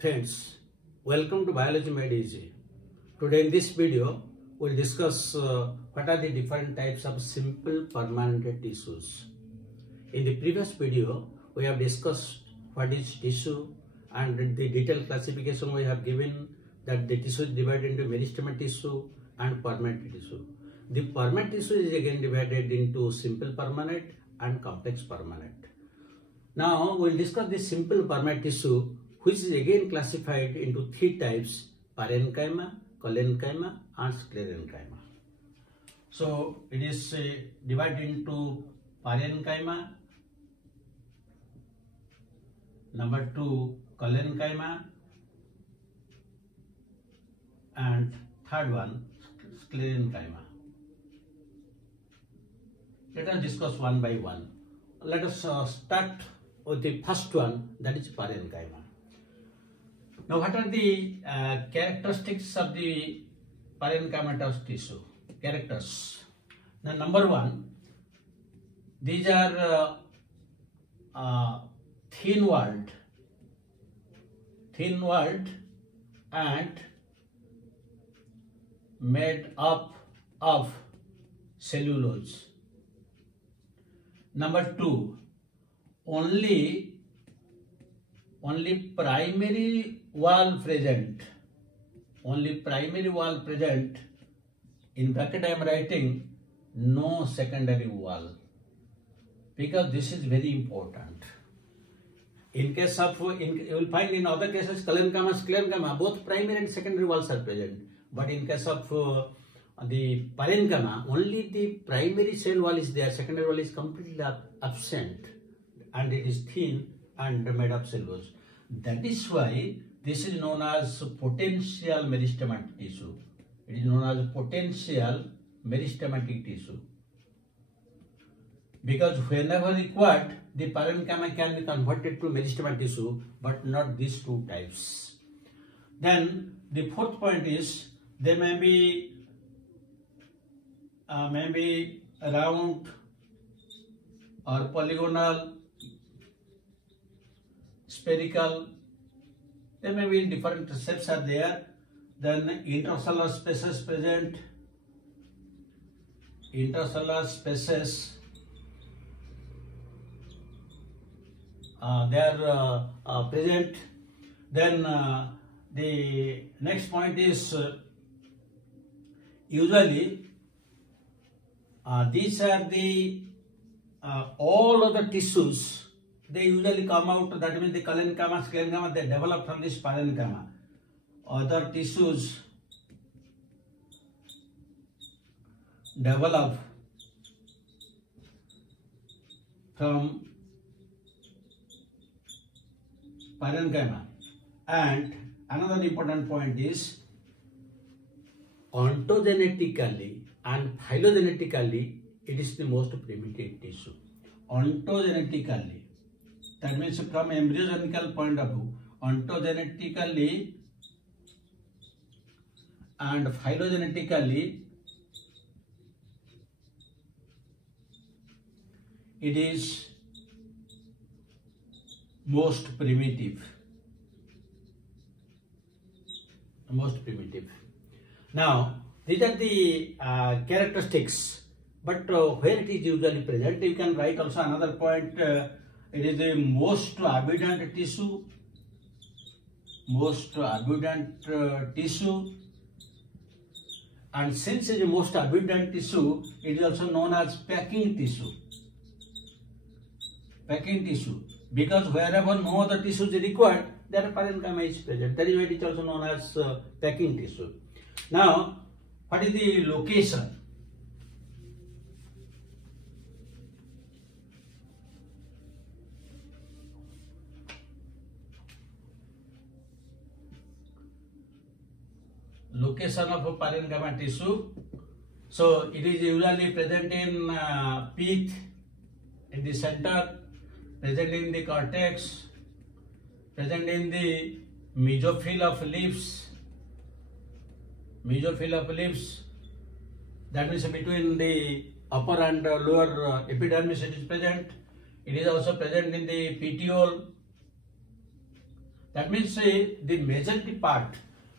Friends, welcome to Biology Made Easy. Today in this video, we'll discuss what are the different types of simple permanent tissues. In the previous video, we have discussed what is tissue and the detailed classification we have given that the tissue is divided into meristematic tissue and permanent tissue. The permanent tissue is again divided into simple permanent and complex permanent. Now we will discuss the simple permanent tissue, which is again classified into three types: parenchyma, collenchyma and sclerenchyma. So it is divided into parenchyma, number 2 collenchyma, and third one sclerenchyma. Let us discuss one by one. Let us start with the first one, that is parenchyma. Now, what are the characteristics of the parenchymatous tissue? Characters. Now, number 1, these are thin-walled and made up of cellulose. Number 2, only primary wall present. Only primary wall present. In bracket I am writing no secondary wall, because this is very important. In case of, you will find in other cases collenchyma, sclerenchyma, both primary and secondary walls are present. But in case of the parenchyma, only the primary cell wall is there, secondary wall is completely absent, and it is thin and made of cellulose. That is why this is known as potential meristematic tissue. It is known as potential meristematic tissue, because whenever required, the parenchyma can be converted to meristematic tissue, but not these two types. Then the fourth point is they may be round or polygonal, spherical. There may be different shapes are there. Then intracellular spaces present. Intracellular spaces they are present. Then the next point is usually these are the all of the tissues, they usually come out, that means the collenchyma, sclerenchyma, they develop from this parenchyma. Other tissues develop from parenchyma. And another important point is ontogenetically and phylogenetically it is the most primitive tissue. Ontogenetically, that means from embryogenical point of view, ontogenetically and phylogenetically it is most primitive. Now, these are the characteristics, but where it is usually present, you can write also another point. It is the most abundant tissue. And since it is the most abundant tissue, it is also known as packing tissue. Because wherever no other tissue is required, there parenchyma is present. That is why it is also known as packing tissue. Now, what is the location? Location of a parenchyma tissue. So it is usually present in pith, in the center, present in the cortex, present in the mesophyll of leaves. That means between the upper and lower epidermis it is present. It is also present in the petiole. That means the majority part,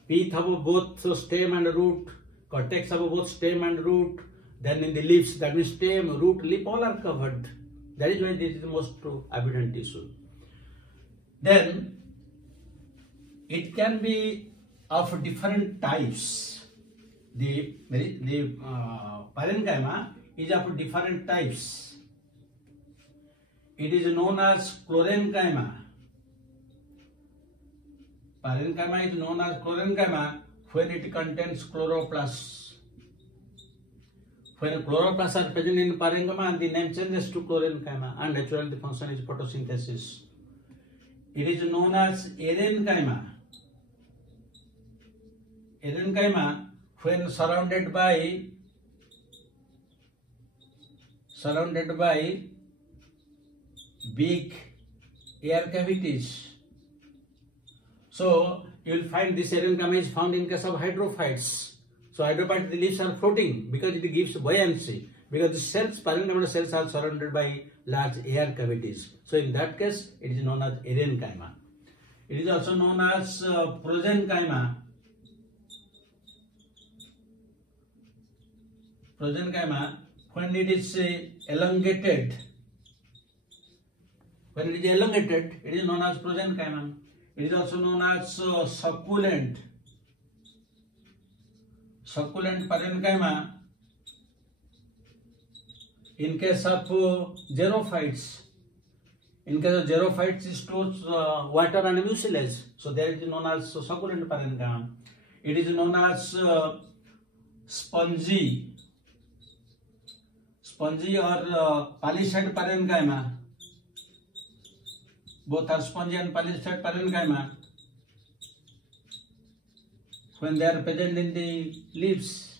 pith have both stem and root, cortex have both stem and root, then in the leaves, that means stem, root, leaf, all are covered. That is why this is the most abundant tissue. Then it can be of different types. The parenchyma is of different types. It is known as chlorenchyma. Parenchyma is known as chlorenchyma when it contains chloroplasts. When chloroplasts are present in parenchyma, the name changes to chlorenchyma, and naturally the function is photosynthesis. It is known as aerenchyma. Aerenchyma when surrounded by big air cavities. So you will find this aerenchyma is found in case of hydrophytes. So hydrophytes, the leaves are floating because it gives buoyancy. Because the cells, parenchyma cells are surrounded by large air cavities. So in that case, it is known as aerenchyma. It is also known as prosenchyma. Prosenchyma, when it is elongated, it is known as prosenchyma. It is also known as succulent parenchyma in case of xerophytes. In case of xerophytes, it stores water and mucilage. So that is known as succulent parenchyma. It is known as spongy or palisade parenchyma. Both are spongy and palisade parenchyma when they are present in the leaves.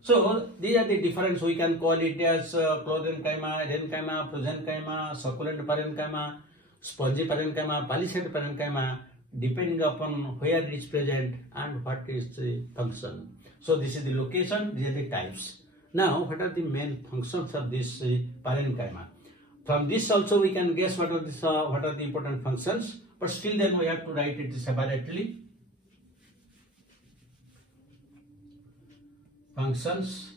So these are the difference. We can call it as chlorenchyma, aerenchyma, prosenchyma, succulent parenchyma, spongy parenchyma, palisade parenchyma, depending upon where it is present and what is the function. So this is the location, these are the types. Now, what are the main functions of this parenchyma? From this also we can guess what are the important functions, but still then we have to write it separately. Functions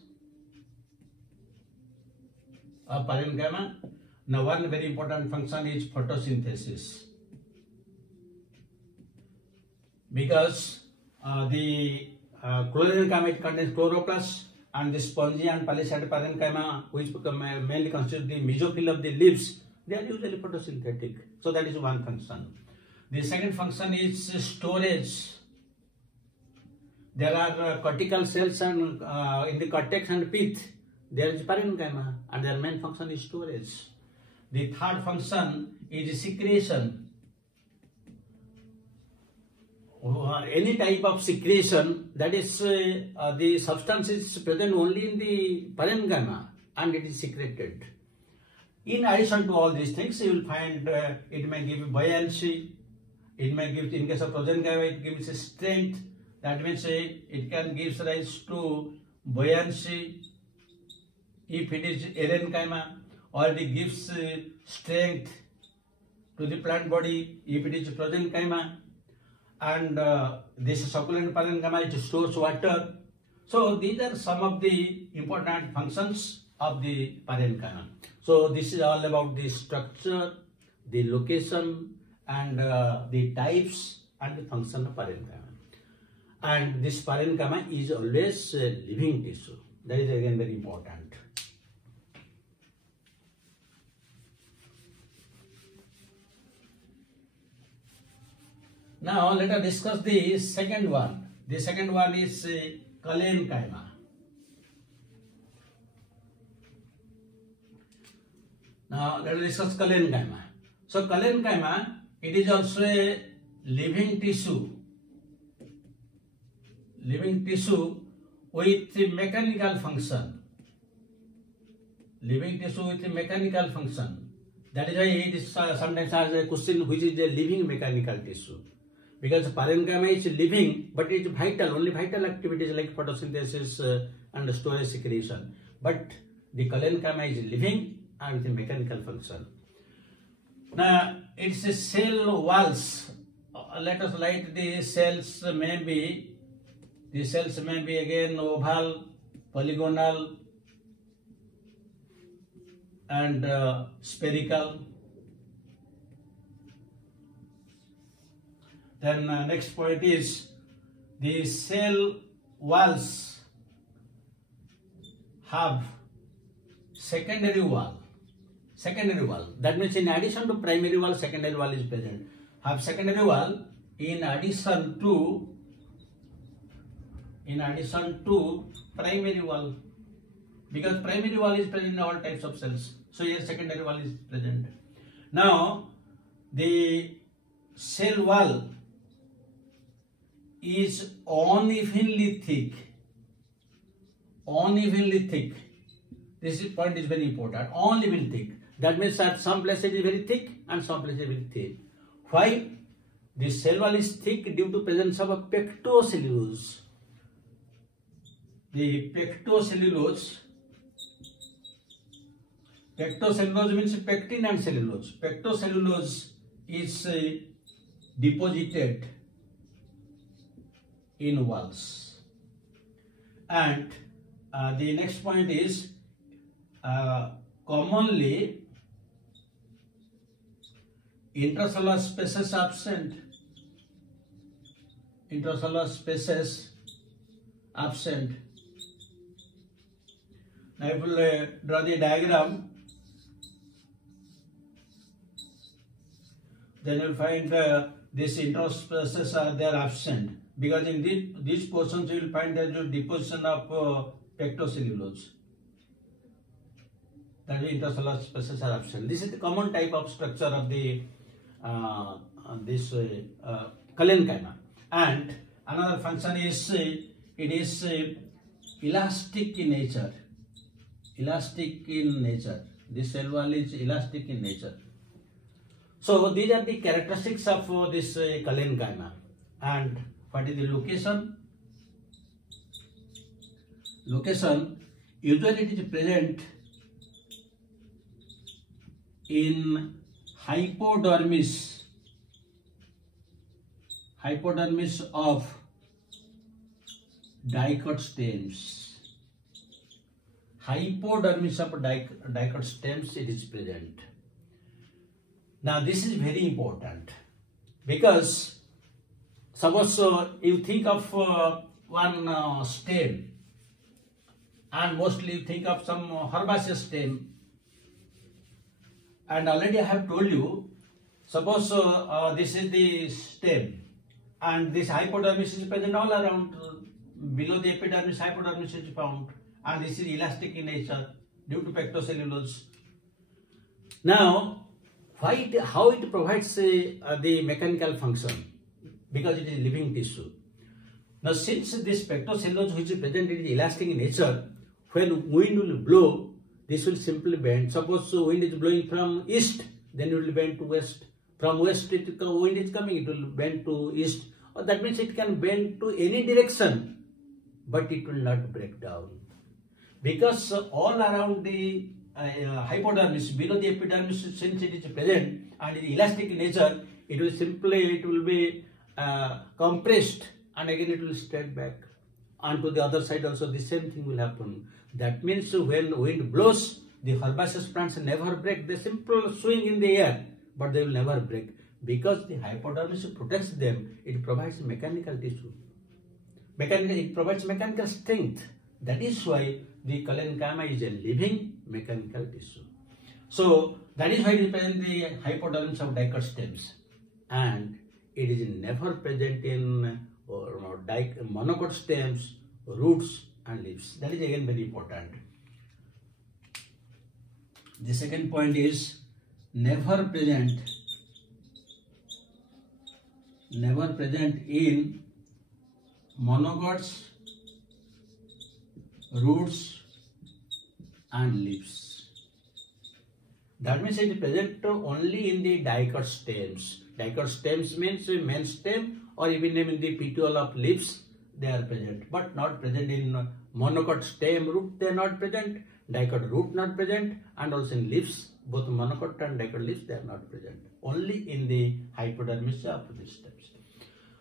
of parenchyma. Now one very important function is photosynthesis. Because the chlorenchyma contains chloroplasts, and the spongy and palisade parenchyma, which mainly constitute the mesophyll of the leaves, they are usually photosynthetic. So that is one function. The second function is storage. There are cortical cells and in the cortex and pith, there is parenchyma, and their main function is storage. The third function is secretion. Any type of secretion, that is the substance is present only in the parenchyma and it is secreted. In addition to all these things, you will find it may give buoyancy, it may give, in case of prosenchyma, it gives strength. That means it can give rise to buoyancy if it is aerenchyma, or it gives strength to the plant body if it is prosenchyma. And this succulent parenchyma, it stores water. So these are some of the important functions of the parenchyma. So this is all about the structure, the location, and the types and the function of parenchyma. And this parenchyma is always living tissue. That is again very important. Now let us discuss the second one. The second one is collenchyma. Now let us discuss collenchyma. So collenchyma, it is also a living tissue. Living tissue with mechanical function. Living tissue with mechanical function. That is why it is sometimes asked a question, which is a living mechanical tissue. Because parenchyma is living, but it is vital, only vital activities like photosynthesis and storage secretion. But the collenchyma is living and with a mechanical function. Now it's a cell walls. Let us write the cells may be again oval, polygonal, and spherical. Then next point is the cell walls have secondary wall. That means in addition to primary wall, secondary wall is present. Have secondary wall in addition to primary wall, because primary wall is present in all types of cells. So here secondary wall is present. Now the cell wall is unevenly thick. This point is very important. Unevenly thick. That means at some places it is very thick and some places very thin. Why? The cell wall is thick due to presence of a pectocellulose. The pectocellulose means pectin and cellulose. Pectocellulose is deposited in walls. And the next point is commonly intracellular spaces absent. Now I will draw the diagram. Then you will find these interspaces are absent, because in these portions you will find there is deposition of pectocellulose. That is, intercellular spaces are absent. This is the common type of structure of the collenchyma. And another function is it is elastic in nature. This cell wall is elastic in nature. So these are the characteristics of this collenchyma. And what is the location? Usually it is present in hypodermis of dicot stems. Hypodermis of dicot stems it is present. Now this is very important, because suppose you think of one stem, and mostly you think of some herbaceous stem. And already I have told you, suppose this is the stem and this hypodermis is present all around. Below the epidermis, hypodermis is found, and this is elastic in nature due to pectocellulose. Now, how it provides the mechanical function? Because it is living tissue. Now, since this pectocellulose which is present is elastic in nature, when wind will blow, this will simply bend. Suppose wind is blowing from east, then it will bend to west. From west, wind is coming, it will bend to east. That means it can bend to any direction, but it will not break down. Because all around the hypodermis, below the epidermis, since it is present and is elastic in nature, it will be compressed, and again it will straight back. And to the other side also the same thing will happen. That means when wind blows, the herbaceous plants never break. They simply swing in the air, but they will never break. Because the hypodermis protects them, it provides mechanical tissue. It provides mechanical strength. That is why the collenchyma is a living mechanical tissue. So that is why it is present in the hypodermis of dicot stems, and it is never present in monocot stems, roots and leaves. That is again very important. The second point is never present in monocots, roots and leaves. That means it is present only in the dicot stems. Dicot stems means main stem, or even in the petiole of leaves they are present, but not present in monocot stem root. They are not present. Dicot root not present, and also in leaves both monocot and dicot leaves, they are not present. Only in the hypodermis of these types.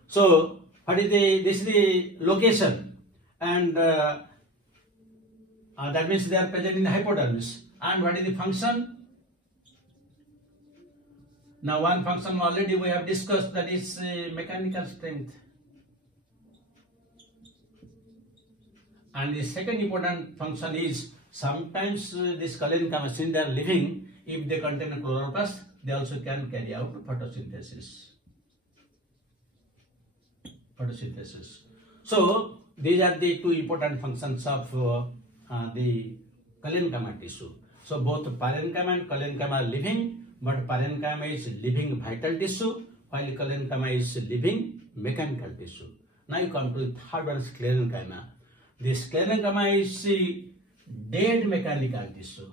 So, what is this is the location, and that means they are present in the hypodermis. And what is the function? Now, one function already we have discussed, that is mechanical strength. And the second important function is sometimes this collenchyma, since they are living, if they contain a chloroplast, they also can carry out photosynthesis. So these are the two important functions of the collenchyma tissue. So both parenchyma and collenchyma are living, but parenchyma is living vital tissue, while collenchyma is living mechanical tissue. Now you come to the third one, sclerenchyma. The sclerenchyma is dead mechanical tissue.